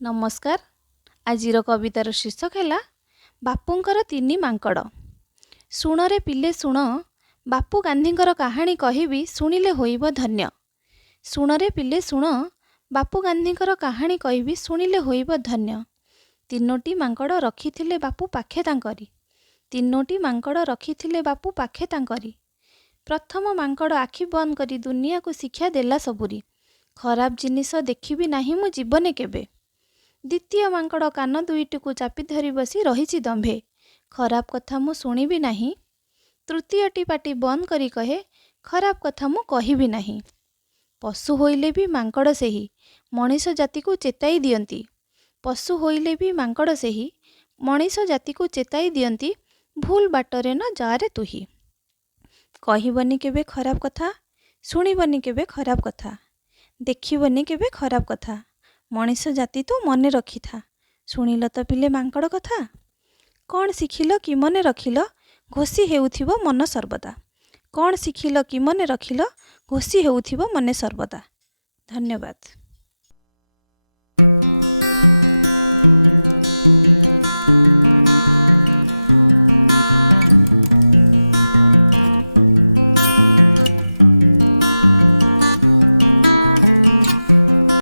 नमस्कार। आजिर कवितार शीर्षक है बापूंकर तीन मांकड़। शुण रे पिले शुण, बापू गांधींकर कहानी कहबी शुणिले होइब धन्य। शुण रे पिले शुण, बापू गांधींकर कहानी कहबी शुणिले होइब धन्य। तीनोटी मांकड़ रखिथिले बापू पाखे तांकरी, तीनोटी मांकड़ रखिथिले बापू पाखे तांकरी। प्रथम मांकड़ आखि बंद करी दुनिया को शिक्षा देला सबुरी, खराब जिनिस देखिबी नाही मु जीवने केबे। द्वितीय मांकड़ कान दुईटी को चापी धरी बसी रही दंभे, खराब कथा मु शुणिबी नाही। तृतीयटी पाटी बंद करी कहे, खराब कथा मु कहिबी नाही। पशु होइले भी मांकड़ सेही, मनीष जाति को चेताई दियंती। पशु होइले भी मांकड़ सेही, मनीष जाति को चेताई दियंती। भूल बाटरे न जारे तुही। कहिबनी केबे खराब कथा, शुणिबनी केबे खराब कथा, देखिबनी केबे खराब कथा। मनीष जाति तो मने रखी था, शुणिल तो पिले मांकड़ कथा। कौन शिखिल कि मने रखिल, घोषी हेउथिबो मन सर्वदा। कौन शिखिल कि मने रखिल, घोषी हेउथिबो मने सर्वदा। धन्यवाद।